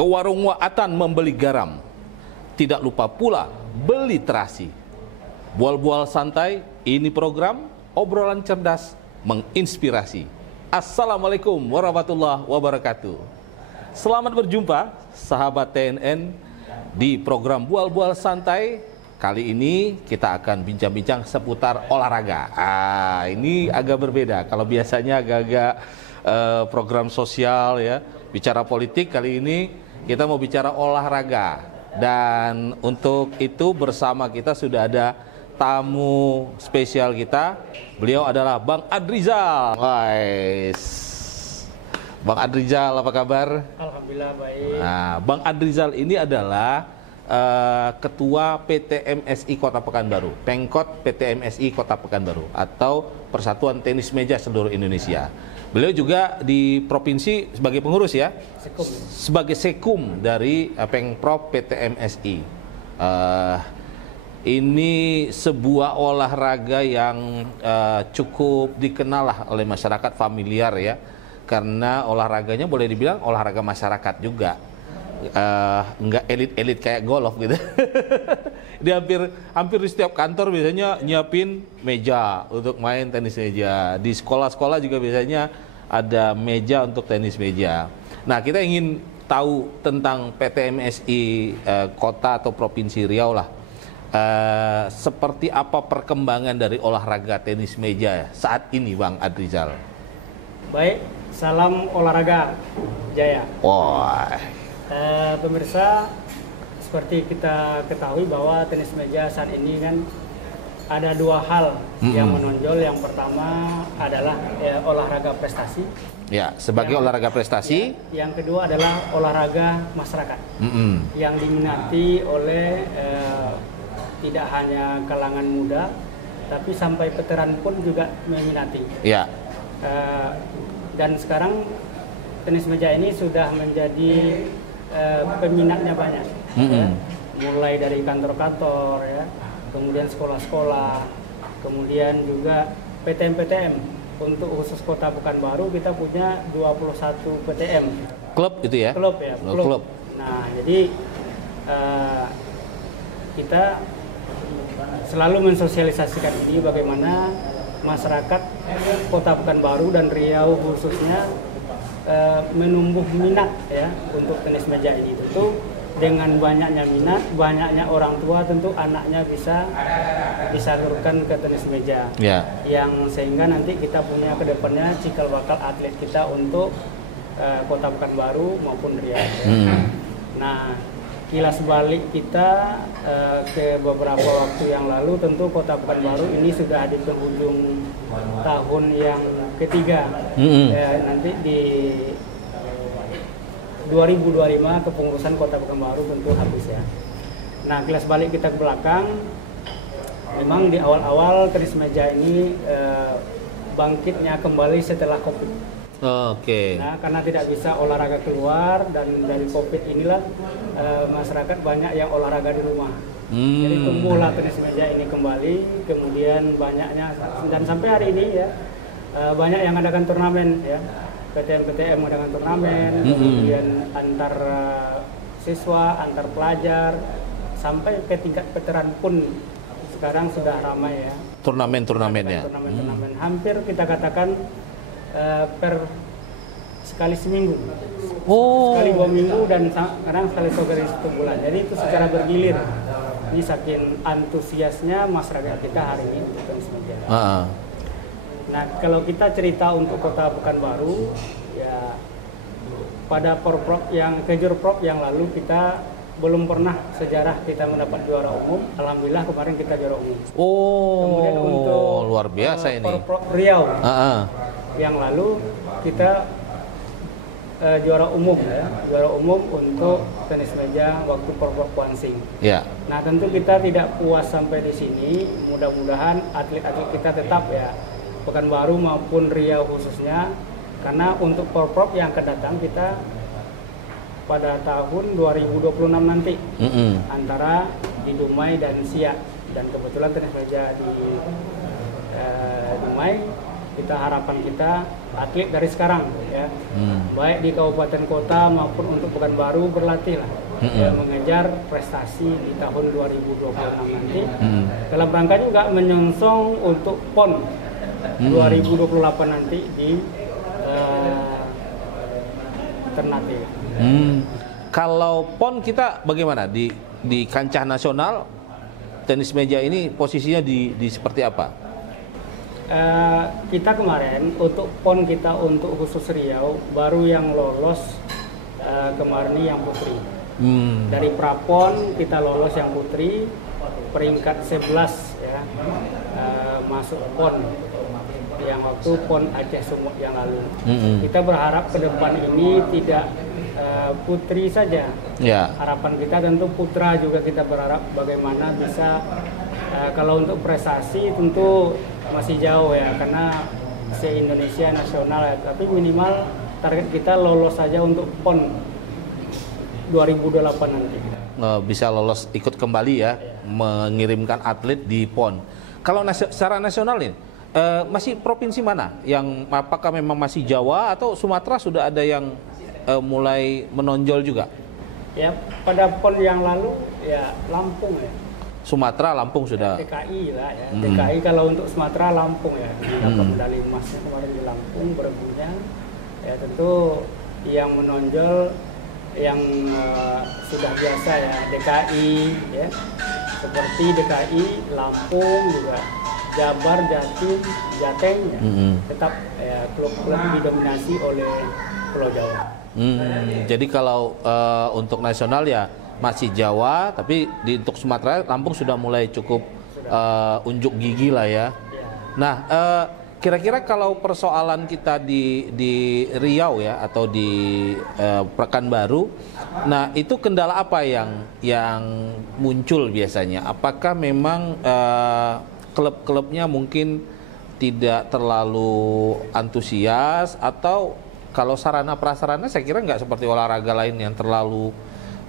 Ke warung Waatan membeli garam, tidak lupa pula beli terasi. Bual-bual santai, ini program obrolan cerdas menginspirasi. Assalamualaikum warahmatullahi wabarakatuh. Selamat berjumpa sahabat TNN di program Bual-bual santai. Kali ini kita akan bincang-bincang seputar olahraga. Ini agak berbeda. Kalau biasanya agak-agak program sosial ya, bicara politik, kali ini kita mau bicara olahraga. Dan untuk itu bersama kita sudah ada tamu spesial kita. Beliau adalah Bang Adrizal. Bang Adrizal, apa kabar? Alhamdulillah baik. Nah, Bang Adrizal ini adalah Ketua PTMSI Kota Pekanbaru, Pengkot PTMSI Kota Pekanbaru, atau Persatuan Tenis Meja Seluruh Indonesia. Beliau juga di provinsi sebagai pengurus ya, Sekum. sebagai sekum dari Pengprov PTMSI. Ini sebuah olahraga yang cukup dikenal lah oleh masyarakat, familiar ya, karena olahraganya boleh dibilang olahraga masyarakat juga. Nggak elit-elit kayak golf gitu. Di hampir di setiap kantor biasanya nyiapin meja untuk main tenis meja. Di sekolah-sekolah juga biasanya ada meja untuk tenis meja. Nah, kita ingin tahu tentang PTMSI kota atau provinsi Riau lah. Seperti apa perkembangan dari olahraga tenis meja saat ini, Bang Adrizal? Baik, salam olahraga Jaya. Wah. Pemirsa, seperti kita ketahui bahwa tenis meja saat ini kan ada dua hal yang menonjol. Yang pertama adalah olahraga prestasi. Ya, sebagai olahraga prestasi. Yang kedua adalah olahraga masyarakat yang diminati oleh tidak hanya kalangan muda, tapi sampai veteran pun juga meminati. Ya. Dan sekarang tenis meja ini sudah menjadi peminatnya banyak, ya. Mulai dari kantor-kantor ya, kemudian sekolah-sekolah, kemudian juga PTM-PTM. Untuk khusus Kota Pekanbaru kita punya 21 PTM. Klub itu ya? Klub ya, klub. Nah, jadi kita selalu mensosialisasikan ini bagaimana masyarakat Kota Pekanbaru dan Riau khususnya menumbuh minat ya untuk tenis meja ini. Tentu dengan banyaknya minat, banyaknya orang tua, tentu anaknya bisa disalurkan ke tenis meja. Yang sehingga nanti kita punya kedepannya cikal bakal atlet kita untuk Kota Pekanbaru maupun Riau. Nah, kilas balik kita ke beberapa waktu yang lalu, tentu Kota Pekanbaru ini sudah di penghujung tahun yang ketiga. Nanti di 2025 kepengurusan Kota Pekanbaru tentu habis ya. Nah, kilas balik kita ke belakang, memang di awal-awal tenis meja ini bangkitnya kembali setelah Covid. Nah, karena tidak bisa olahraga keluar dan dari Covid inilah masyarakat banyak yang olahraga di rumah. Jadi tumbuhlah tenis meja ini kembali, kemudian banyaknya dan sampai hari ini ya banyak yang adakan turnamen ya. PTM mengadakan turnamen, kemudian antar siswa, antar pelajar, sampai ke tingkat veteran pun sekarang sudah ramai ya. Turnamen ya. Turnamen hampir kita katakan per sekali seminggu, sekali 2 minggu, dan kadang sekali satu bulan. Jadi itu secara bergilir. Ini saking antusiasnya masyarakat kita hari ini untuk tenis meja. Nah, kalau kita cerita untuk Kota Pekanbaru, ya pada Kejurprov yang lalu kita belum pernah sejarah kita mendapat juara umum. Alhamdulillah kemarin kita juara umum. Kemudian untuk luar biasa ini. Porprov Riau yang lalu kita juara umum ya, juara umum untuk tenis meja waktu Porprov Kuansing. Nah, tentu kita tidak puas sampai di sini. Mudah-mudahan atlet-atlet kita tetap ya, Pekanbaru maupun Riau khususnya, karena untuk Porprov yang akan datang kita pada tahun 2026 nanti antara di Dumai dan Siak, dan kebetulan tenis meja di Dumai kita harapan kita atlet dari sekarang ya, baik di kabupaten kota maupun untuk Pekanbaru berlatih lah, ya, mengejar prestasi di tahun 2026 nanti. Dalam rangka juga menyongsong untuk PON 2028 nanti di Ternate. Kalau PON kita bagaimana di kancah nasional tenis meja ini posisinya di seperti apa? Kita kemarin untuk PON kita untuk khusus Riau baru yang lolos kemarin ini yang putri. Dari Prapon kita lolos yang putri peringkat 11 ya, masuk PON yang waktu PON Aceh Sumut yang lalu. Kita berharap ke depan ini tidak putri saja. Ya. Harapan kita tentu putra juga kita berharap bagaimana bisa kalau untuk prestasi tentu masih jauh ya, karena se-Indonesia nasional ya, tapi minimal target kita lolos saja untuk PON 2028 nanti. Bisa lolos ikut kembali ya, mengirimkan atlet di PON. Kalau secara nasional ini masih provinsi mana yang apakah memang masih Jawa atau Sumatera sudah ada yang mulai menonjol juga? Ya, pada PON yang lalu ya Lampung ya. Sumatera, Lampung sudah. DKI lah ya. DKI kalau untuk Sumatera, Lampung ya. Dapat medali emasnya kemarin di Lampung berebunya. Ya tentu yang menonjol yang sudah biasa ya DKI ya. Seperti DKI, Lampung juga, Jabar, Jatim, Jateng ya. Tetap ya, klub-klub didominasi oleh Pulau Jawa. Jadi kalau untuk nasional ya masih Jawa, tapi untuk Sumatera, Lampung sudah mulai cukup unjuk gigi lah ya. Nah, kira-kira kalau persoalan kita di Riau ya atau di Pekanbaru, nah itu kendala apa yang muncul biasanya? Apakah memang klub-klubnya mungkin tidak terlalu antusias, atau kalau sarana prasarana saya kira nggak seperti olahraga lain yang terlalu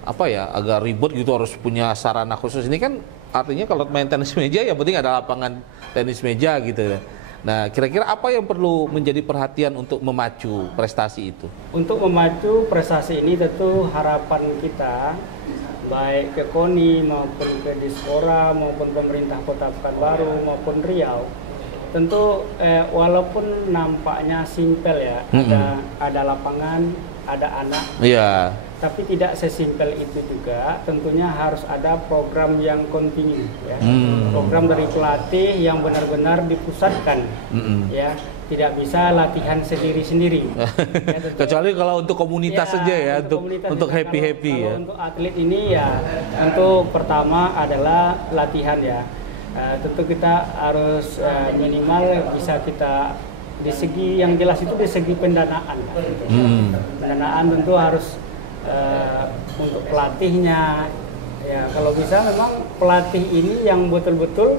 agak ribet gitu, harus punya sarana khusus. Ini kan artinya kalau main tenis meja ya penting ada lapangan tenis meja gitu. Nah, kira-kira apa yang perlu menjadi perhatian untuk memacu prestasi itu? Untuk memacu prestasi ini tentu harapan kita baik ke KONI maupun ke Dispora maupun pemerintah Kota Pekanbaru maupun Riau, tentu walaupun nampaknya simpel ya, ada lapangan, ada anak. Iya. Tapi tidak sesimpel itu juga, tentunya harus ada program yang kontinu ya. Program dari pelatih yang benar-benar dipusatkan ya, tidak bisa latihan sendiri-sendiri. Ya, kecuali kalau untuk komunitas saja ya, untuk happy-happy ya. Untuk atlet ini ya, tentu pertama adalah latihan ya. Tentu kita harus minimal bisa kita di segi yang jelas itu di segi pendanaan. Pendanaan tentu harus untuk pelatihnya ya, kalau bisa memang pelatih ini yang betul-betul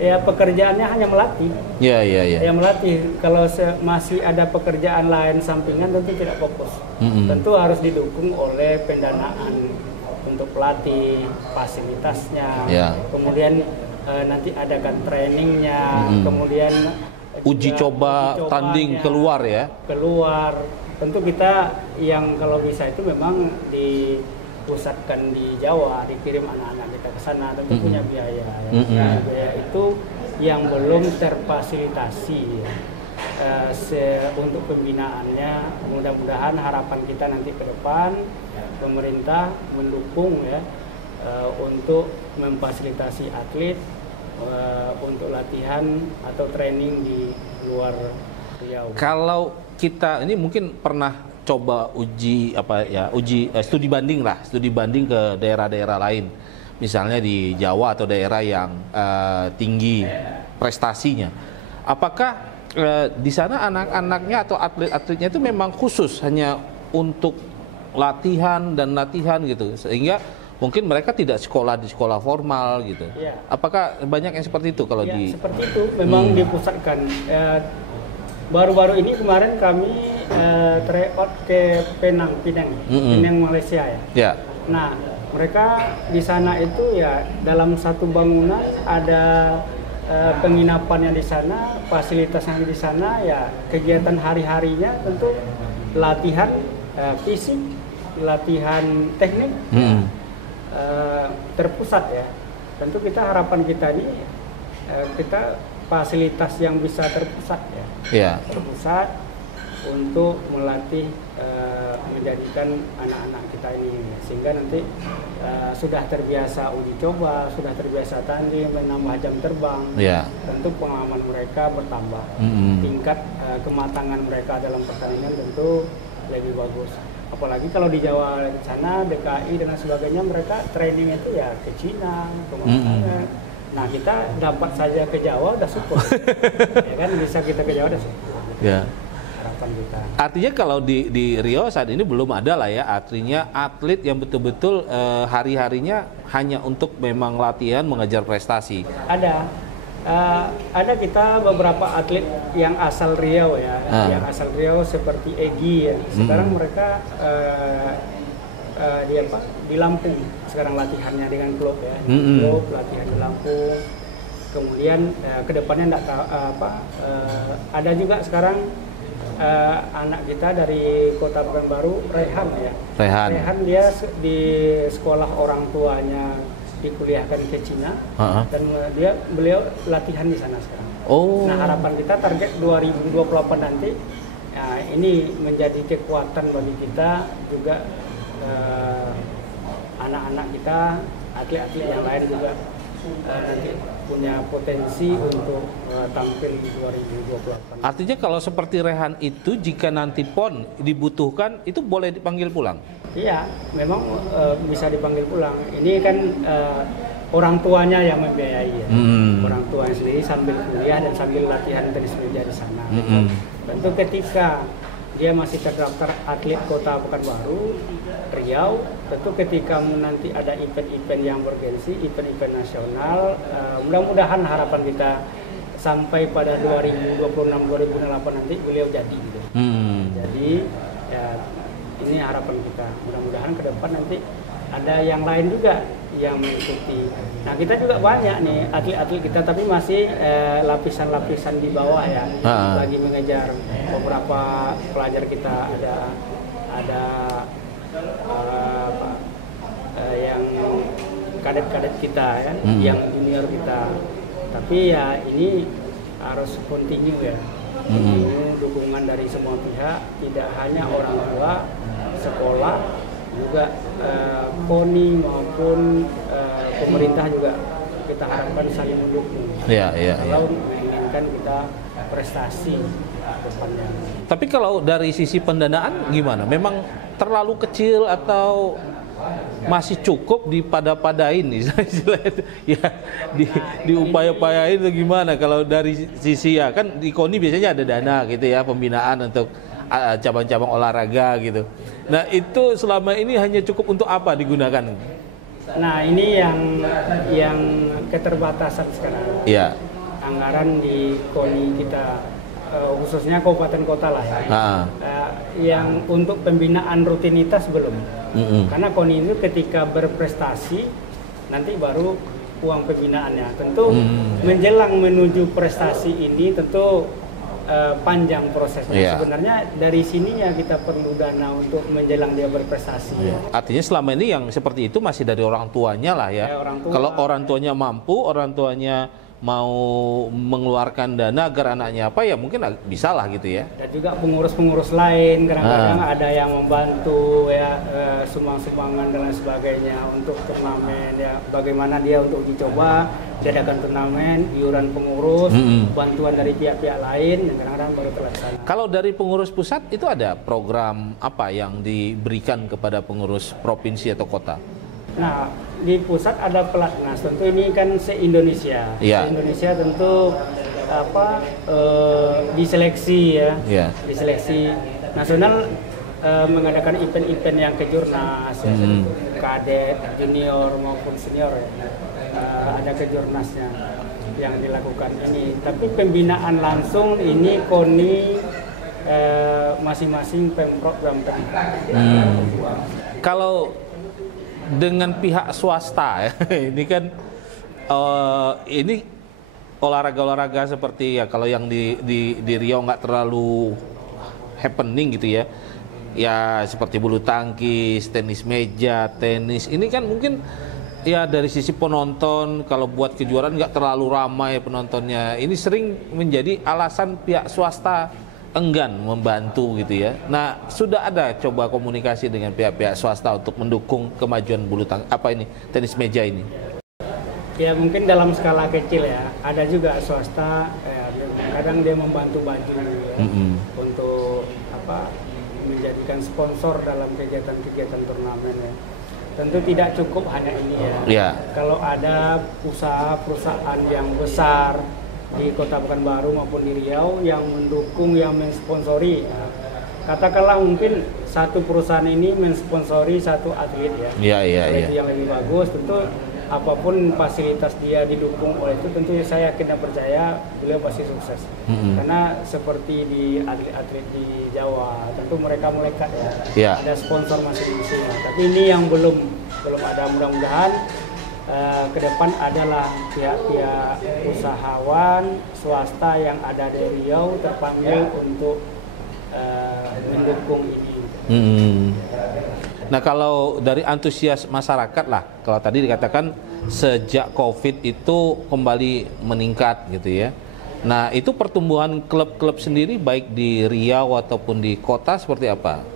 ya pekerjaannya hanya melatih. Ya. Ya melatih. Kalau masih ada pekerjaan lain sampingan tentu tidak fokus. Tentu harus didukung oleh pendanaan untuk pelatih, fasilitasnya. Kemudian nanti adakan trainingnya, kemudian uji coba tanding keluar ya. Tentu kita yang kalau bisa itu memang dipusatkan di Jawa, dikirim anak-anak kita ke sana, tentu punya biaya. Biaya itu yang belum terfasilitasi untuk pembinaannya. Mudah-mudahan harapan kita nanti ke depan pemerintah mendukung ya untuk memfasilitasi atlet untuk latihan atau training di luar Riau. Kalau kita ini mungkin pernah coba studi banding ke daerah-daerah lain, misalnya di Jawa atau daerah yang tinggi prestasinya. Apakah di sana anak-anaknya atau atlet-atletnya itu memang khusus hanya untuk latihan gitu, sehingga mungkin mereka tidak sekolah di sekolah formal gitu. Apakah banyak yang seperti itu kalau seperti itu memang dipusatkan. Baru-baru ini kemarin kami tryout ke Penang, Malaysia ya. Nah, mereka di sana itu ya dalam satu bangunan ada penginapannya di sana, fasilitasnya di sana, ya kegiatan hari-harinya tentu latihan fisik, latihan teknik terpusat ya. Tentu kita harapan kita ini kita fasilitas yang bisa terpusat ya, terpusat untuk melatih menjadikan anak-anak kita ini sehingga nanti sudah terbiasa uji coba, sudah terbiasa tanding, menambah jam terbang, tentu pengalaman mereka bertambah, tingkat kematangan mereka dalam pertandingan tentu lebih bagus. Apalagi kalau di Jawa sana, DKI dan sebagainya, mereka training itu ya ke Cina, ke mana. Nah kita dapat saja ke Jawa udah syukur, ya kan, bisa kita ke Jawa udah syukur. Harapan kita. Artinya kalau di Rio saat ini belum ada lah ya, artinya atlet yang betul-betul hari-harinya hanya untuk memang latihan mengejar prestasi. Ada kita beberapa atlet yang asal Riau ya, yang asal Riau seperti Egi ya. Sekarang mereka di Lampung sekarang latihannya dengan klub ya, klub latihan di Lampung. Kemudian kedepannya enggak ada juga sekarang anak kita dari Kota Pekanbaru, Rehan ya. Rehan dia di sekolah orang tuanya dikuliahkan ke Cina dan beliau latihan di sana sekarang. Nah harapan kita target 2028 nanti ini menjadi kekuatan bagi kita juga, anak-anak kita, atlet-atlet yang lain juga nanti punya potensi untuk tampil di 2028. Artinya kalau seperti Rehan itu jika nanti PON dibutuhkan itu boleh dipanggil pulang? Iya, memang bisa dipanggil pulang. Ini kan orang tuanya yang membiayai ya. Orang tuanya sendiri sambil kuliah dan sambil latihan tenis meja di sana. Tentu ketika dia masih terdaftar atlet Kota Pekanbaru, Riau, tentu ketika nanti ada event-event yang bergensi, event-event nasional, mudah-mudahan harapan kita sampai pada 2026-2028 nanti beliau jadi gitu. Jadi ya ini harapan kita, mudah-mudahan ke depan nanti ada yang lain juga yang mengikuti. Nah kita juga banyak nih atlet-atlet kita, tapi masih lapisan-lapisan di bawah ya, lagi mengejar. Beberapa pelajar kita ada yang kadet-kadet kita ya, yang junior kita. Tapi ya ini harus continue ya, dukungan dari semua pihak, tidak hanya orang tua, sekolah, juga KONI maupun pemerintah juga kita harapkan saling mendukung. Kalau menginginkan kita prestasi depannya. Tapi kalau dari sisi pendanaan gimana? Memang terlalu kecil atau masih cukup dipada-padain nih? Ya, diupaya-upayain itu gimana? Kalau dari sisi ya kan di KONI biasanya ada dana gitu ya, pembinaan untuk cabang-cabang olahraga gitu. Nah itu selama ini hanya cukup untuk apa digunakan? Nah ini yang keterbatasan sekarang. Iya. Anggaran di KONI kita, khususnya kabupaten kota lah ya, yang untuk pembinaan rutinitas belum. Karena KONI itu ketika berprestasi nanti baru uang pembinaannya. Tentu menjelang menuju prestasi ini tentu panjang prosesnya. Sebenarnya dari sininya kita perlu dana untuk menjelang dia berprestasi. Artinya selama ini yang seperti itu masih dari orang tuanya lah ya. Orang tua. Kalau orang tuanya mampu, orang tuanya mau mengeluarkan dana agar anaknya apa ya mungkin bisa lah gitu ya. Dan juga pengurus-pengurus lain kadang-kadang ada yang membantu ya, sumbang-sumbangan dan lain sebagainya untuk turnamen ya. Bagaimana dia untuk uji coba, diadakan turnamen, iuran pengurus, bantuan dari pihak-pihak lain yang kadang-kadang baru terlaksana. Kalau dari pengurus pusat itu ada program apa yang diberikan kepada pengurus provinsi atau kota? Nah, di pusat ada pelatnas, tentu ini kan se-Indonesia. Se-Indonesia tentu diseleksi ya. Diseleksi nasional mengadakan event-event yang kejurnas, kadet, junior maupun senior ya. Ada kejurnasnya yang dilakukan ini. Tapi pembinaan langsung ini KONI masing-masing pemprov dan Kalau dengan pihak swasta ya, ini kan ini olahraga-olahraga seperti ya kalau yang di Riau nggak terlalu happening gitu ya. Ya seperti bulu tangkis, tenis meja, tenis. Ini kan mungkin ya dari sisi penonton kalau buat kejuaraan nggak terlalu ramai penontonnya. Ini sering menjadi alasan pihak swasta enggan membantu gitu ya. Nah, sudah ada coba komunikasi dengan pihak-pihak swasta untuk mendukung kemajuan bulu tangkis tenis meja ini. Ya mungkin dalam skala kecil ya. Ada juga swasta kadang dia membantu baju ya, untuk menjadikan sponsor dalam kegiatan-kegiatan turnamen ya. Tentu tidak cukup hanya ini ya. Yeah. Kalau ada perusahaan yang besar di Kota Pekanbaru maupun di Riau yang mendukung, yang mensponsori ya. Katakanlah mungkin satu perusahaan ini mensponsori satu atlet ya. Itu yang lebih bagus. Tentu apapun fasilitas dia didukung oleh itu, tentu saya yakin dan percaya beliau pasti sukses. Karena seperti di atlet-atlet di Jawa, tentu mereka melekat ya. Ada sponsor masing-masing. Tapi ini yang belum ada, mudah-mudahan ke depan adalah pihak-pihak usahawan swasta yang ada di Riau terpanggil untuk mendukung ini. Nah, kalau dari antusias masyarakat lah, kalau tadi dikatakan sejak COVID itu kembali meningkat gitu ya. Nah, itu pertumbuhan klub-klub sendiri baik di Riau ataupun di kota seperti apa?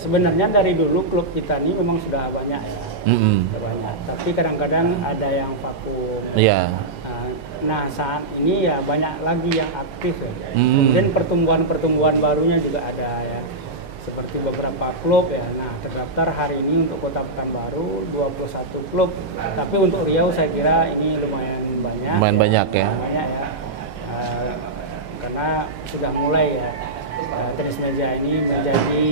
Sebenarnya dari dulu klub kita ini memang sudah banyak ya. Sudah banyak. Tapi kadang-kadang ada yang vakum. Iya. Nah, saat ini ya banyak lagi yang aktif ya. Kemudian pertumbuhan barunya juga ada ya. Seperti beberapa klub ya. Nah, terdaftar hari ini untuk Kota Pekanbaru 21 klub. Tapi untuk Riau saya kira ini lumayan banyak. Lumayan banyak ya. Banyak ya. Karena sudah mulai ya tenis meja ini menjadi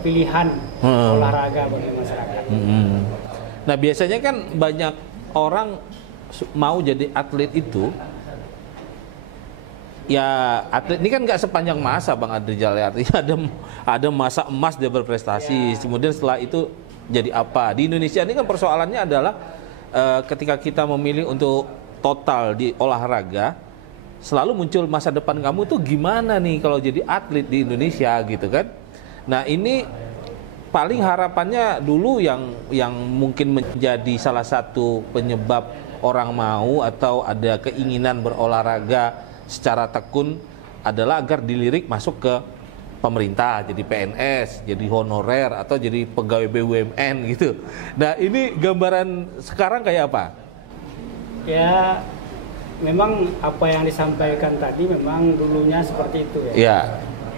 pilihan olahraga bagi masyarakat. Nah, biasanya kan banyak orang mau jadi atlet itu. Ya, atlet ini kan nggak sepanjang masa, Bang Adrijal. Artinya ada masa emas dia berprestasi, kemudian setelah itu jadi apa? Di Indonesia ini kan persoalannya adalah ketika kita memilih untuk total di olahraga, selalu muncul masa depan kamu tuh gimana nih kalau jadi atlet di Indonesia gitu kan? Nah, ini paling harapannya dulu yang mungkin menjadi salah satu penyebab orang mau atau ada keinginan berolahraga secara tekun adalah agar dilirik masuk ke pemerintah, jadi PNS, jadi honorer atau jadi pegawai BUMN gitu. Nah, ini gambaran sekarang kayak apa? Ya, memang apa yang disampaikan tadi memang dulunya seperti itu ya. Ya.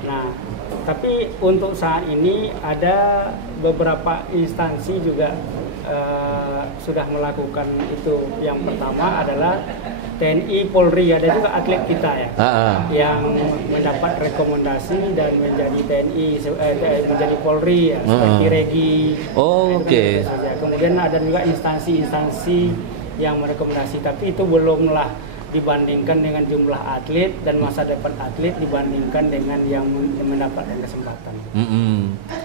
Nah, tapi untuk saat ini ada beberapa instansi juga sudah melakukan itu. Yang pertama adalah TNI, Polri, ada juga atlet kita ya yang mendapat rekomendasi dan menjadi TNI, menjadi Polri ya, seperti Regi. Oke. Kemudian ada juga instansi-instansi yang merekomendasi, tapi itu belumlah dibandingkan dengan jumlah atlet dan masa depan atlet dibandingkan dengan yang mendapatkan kesempatan.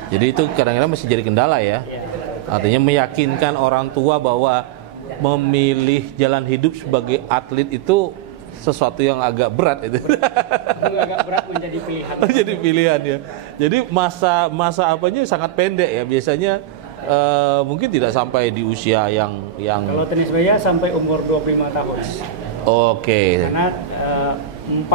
Jadi itu kadang-kadang masih jadi kendala ya. Artinya meyakinkan orang tua bahwa memilih jalan hidup sebagai atlet itu sesuatu yang agak berat itu. Agak berat menjadi pilihan. Jadi pilihan ya. Jadi masa apanya sangat pendek ya. Biasanya mungkin tidak sampai di usia yang Kalau tenis meja sampai umur 25 tahun. Oke. Karena 4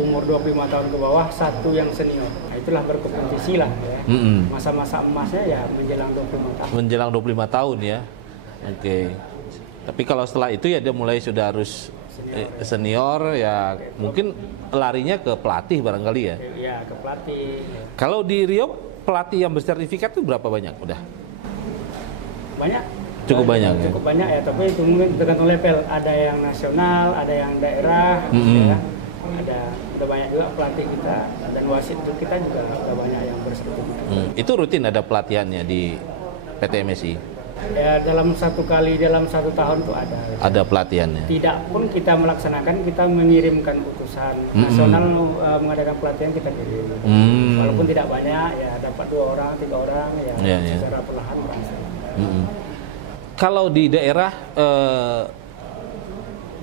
umur 25 tahun ke bawah, 1 yang senior. Nah, itulah berkompetisi lah ya. Masa-masa emasnya ya menjelang 25 tahun. Menjelang 25 tahun ya. Oke. Tapi kalau setelah itu ya dia mulai sudah harus senior ya, mungkin larinya ke pelatih barangkali ya. Iya, ke pelatih. Kalau di Riau pelatih yang bersertifikat itu berapa banyak udah? Banyak. Cukup banyak. Cukup banyak ya, tapi itu mungkin tergantung level. Ada yang nasional, ada yang daerah, ya. Ada banyak juga pelatih kita dan wasit kita juga ada banyak yang bersertifikat. Itu rutin ada pelatihannya di PT MSI? Ya, dalam 1 tahun tuh ada. Ada pelatihannya. Tidak pun kita melaksanakan, kita mengirimkan utusan nasional mengadakan pelatihan, kita kirim. Walaupun tidak banyak, ya dapat 2 orang, 3 orang, ya. Secara perlahan berangsur. Kalau di daerah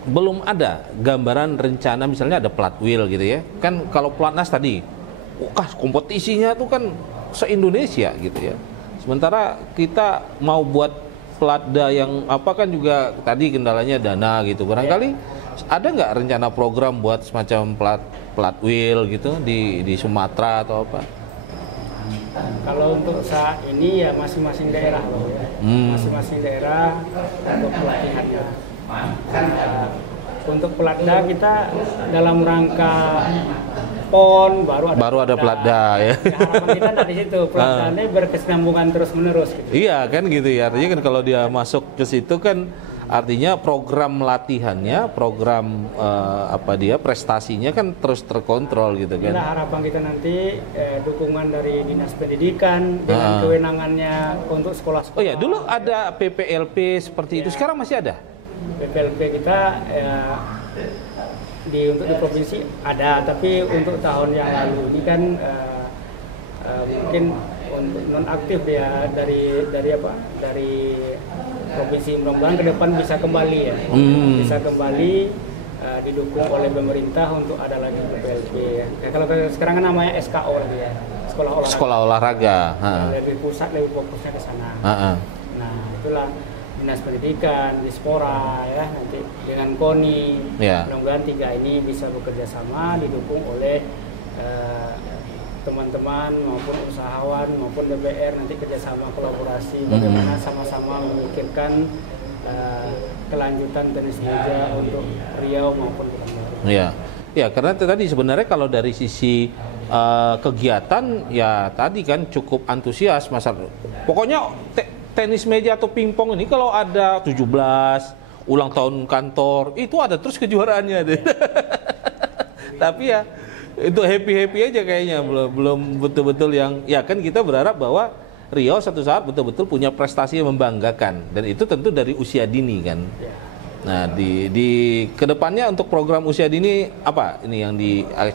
belum ada gambaran rencana misalnya ada Platwheel gitu ya. Kan kalau Platnas tadi, wah kompetisinya tuh kan se-Indonesia gitu ya. Sementara kita mau buat Platda yang apa kan juga tadi kendalanya dana gitu. Barangkali ada nggak rencana program buat semacam Platwheel gitu di Sumatera atau apa? Kalau untuk saat ini ya masing-masing daerah loh ya. Masing-masing daerah untuk pelatihannya. Untuk Platda kita dalam rangka PON baru ada Platda ya. Harapan kita dari situ Platdanya berkesinambungan terus-menerus gitu. Iya kan gitu ya. Artinya kan kalau dia masuk ke situ kan artinya program latihannya, program prestasinya kan terus terkontrol gitu kan. Inilah harapan kita nanti dukungan dari Dinas Pendidikan dengan kewenangannya untuk sekolah-sekolah. Oh ya, dulu ada PPLP seperti itu, sekarang masih ada? PPLP kita untuk di provinsi ada, tapi untuk tahun yang lalu ini kan mungkin untuk non aktif dia dari provinsi. Mudah-mudahan ke depan bisa kembali ya, bisa kembali didukung oleh pemerintah untuk ada lagi PPLP. Ya, kalau sekarang kan namanya SKO lagi ya, sekolah olahraga. Lebih pusat, lebih fokusnya ke sana. Nah itulah Dinas Pendidikan, Dispora ya, nanti dengan KONI. Mudah-mudahan 3 ini bisa bekerja sama, didukung oleh teman-teman maupun usahawan maupun DPR, nanti kerjasama kolaborasi bagaimana sama-sama memikirkan kelanjutan tenis meja untuk Riau maupun Pekanbaru. Ya, karena tadi sebenarnya kalau dari sisi kegiatan ya tadi kan cukup antusias masalah. Pokoknya tenis meja atau pingpong ini kalau ada 17 ulang tahun kantor itu ada terus kejuaraannya deh. Tapi ya itu happy aja kayaknya, belum betul-betul yang ya kan kita berharap bahwa Riau satu saat betul-betul punya prestasi yang membanggakan, dan itu tentu dari usia dini kan. Nah di kedepannya untuk program usia dini apa ini yang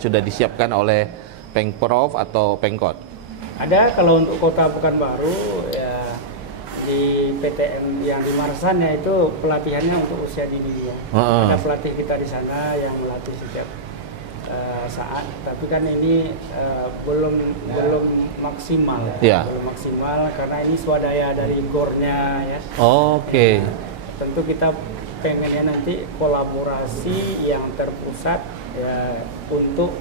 sudah disiapkan oleh Pengprov atau Pengkot? Ada, kalau untuk Kota Pekanbaru ya di PTM yang di Marsan ya itu pelatihannya untuk usia dini ya. Ada pelatih kita di sana yang melatih setiap saat, tapi kan ini belum maksimal, belum maksimal karena ini swadaya dari GOR-nya ya. Tentu kita pengennya nanti kolaborasi yang terpusat ya untuk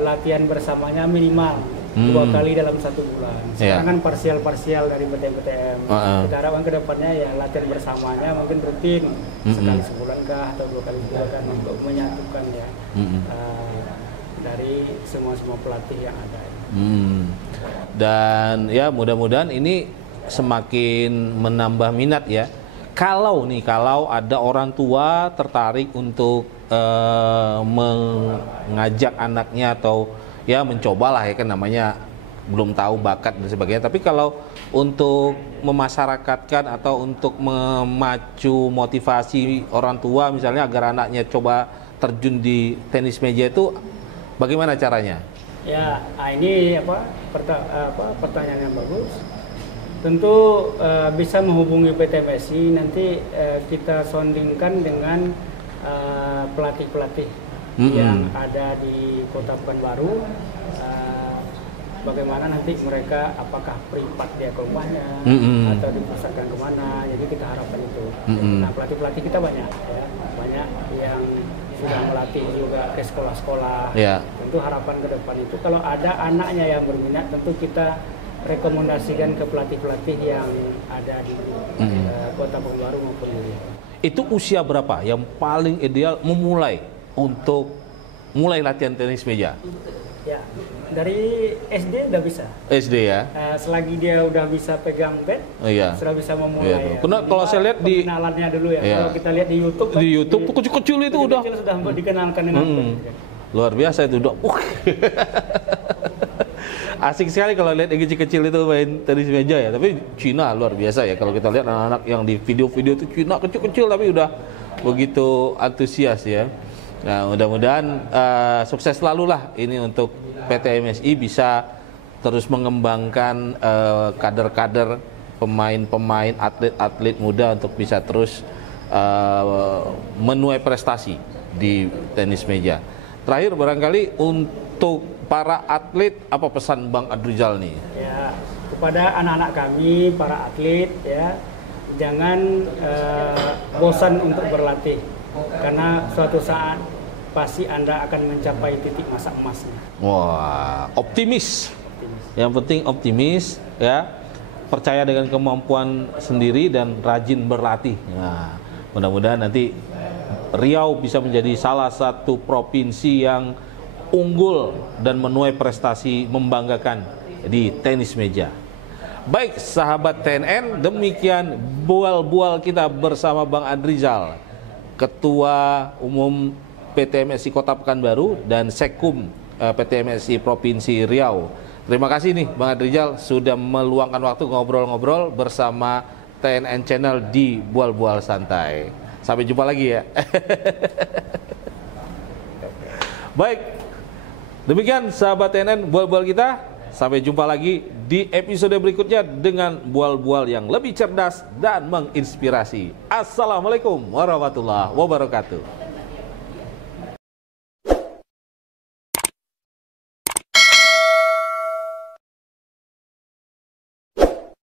latihan bersamanya minimal 2 kali dalam 1 bulan. Sekarang kan parsial dari PTM. Kita harapkan kedepannya ya latihan bersamanya mungkin rutin sekali sebulan kah atau 2 kali sebulan kan, untuk menyatukan ya dari semua pelatih yang ada. Dan ya mudah-mudahan ini semakin menambah minat ya. Kalau ada orang tua tertarik untuk mengajak anaknya atau ya mencobalah ya kan, namanya belum tahu bakat dan sebagainya. Tapi kalau untuk memasyarakatkan atau untuk memacu motivasi orang tua misalnya agar anaknya coba terjun di tenis meja itu bagaimana caranya? Ya, ini pertanyaan yang bagus. Tentu bisa menghubungi PT MSI, nanti kita soundingkan dengan pelatih-pelatih yang ada di Kota Pekanbaru, bagaimana nanti mereka apakah privat dia ke rumahnya atau dipusatkan kemana. Jadi kita harapkan itu. Nah pelatih-pelatih kita banyak ya, banyak yang sudah melatih juga ke sekolah-sekolah. Tentu harapan ke depan itu kalau ada anaknya yang berminat, tentu kita rekomendasikan ke pelatih-pelatih yang ada di Kota Pekanbaru maupun di Riau. Itu usia berapa yang paling ideal untuk mulai latihan tenis meja? Ya, dari SD udah bisa. SD ya. Selagi dia udah bisa pegang bat, sudah bisa memulai. Karena kalau saya lihat di kenalannya dulu ya. Kalau kita lihat di YouTube. Di YouTube tuh kecil-kecil itu udah dikenalkan dengan luar biasa itu udah. Asik sekali kalau lihat yang kecil-kecil itu main tenis meja ya. Tapi Cina luar biasa ya. Kalau kita lihat anak-anak yang di video-video itu Cina kecil-kecil tapi udah begitu antusias ya. Nah mudah-mudahan sukses selalu lah ini untuk PT MSI bisa terus mengembangkan kader-kader, pemain-pemain, atlet-atlet muda untuk bisa terus menuai prestasi di tenis meja. Terakhir barangkali untuk para atlet, apa pesan Bang Adrizal nih? Ya, kepada anak-anak kami, para atlet, ya, jangan bosan untuk berlatih, karena suatu saat pasti Anda akan mencapai titik masa emasnya. Wah, optimis. Yang penting optimis, ya, percaya dengan kemampuan sendiri dan rajin berlatih. Nah, mudah-mudahan nanti Riau bisa menjadi salah satu provinsi yang unggul dan menuai prestasi membanggakan di tenis meja. Baik sahabat TNN, demikian bual-bual kita bersama Bang Adrizal, Ketua Umum PTMSI Kota Pekanbaru dan Sekum PTMSI Provinsi Riau. Terima kasih nih Bang Adrizal sudah meluangkan waktu ngobrol-ngobrol bersama TNN Channel di Bual-Bual Santai. Sampai jumpa lagi ya. Baik, demikian sahabat TNN bual-bual kita. Sampai jumpa lagi di episode berikutnya dengan bual-bual yang lebih cerdas dan menginspirasi. Assalamualaikum warahmatullahi wabarakatuh.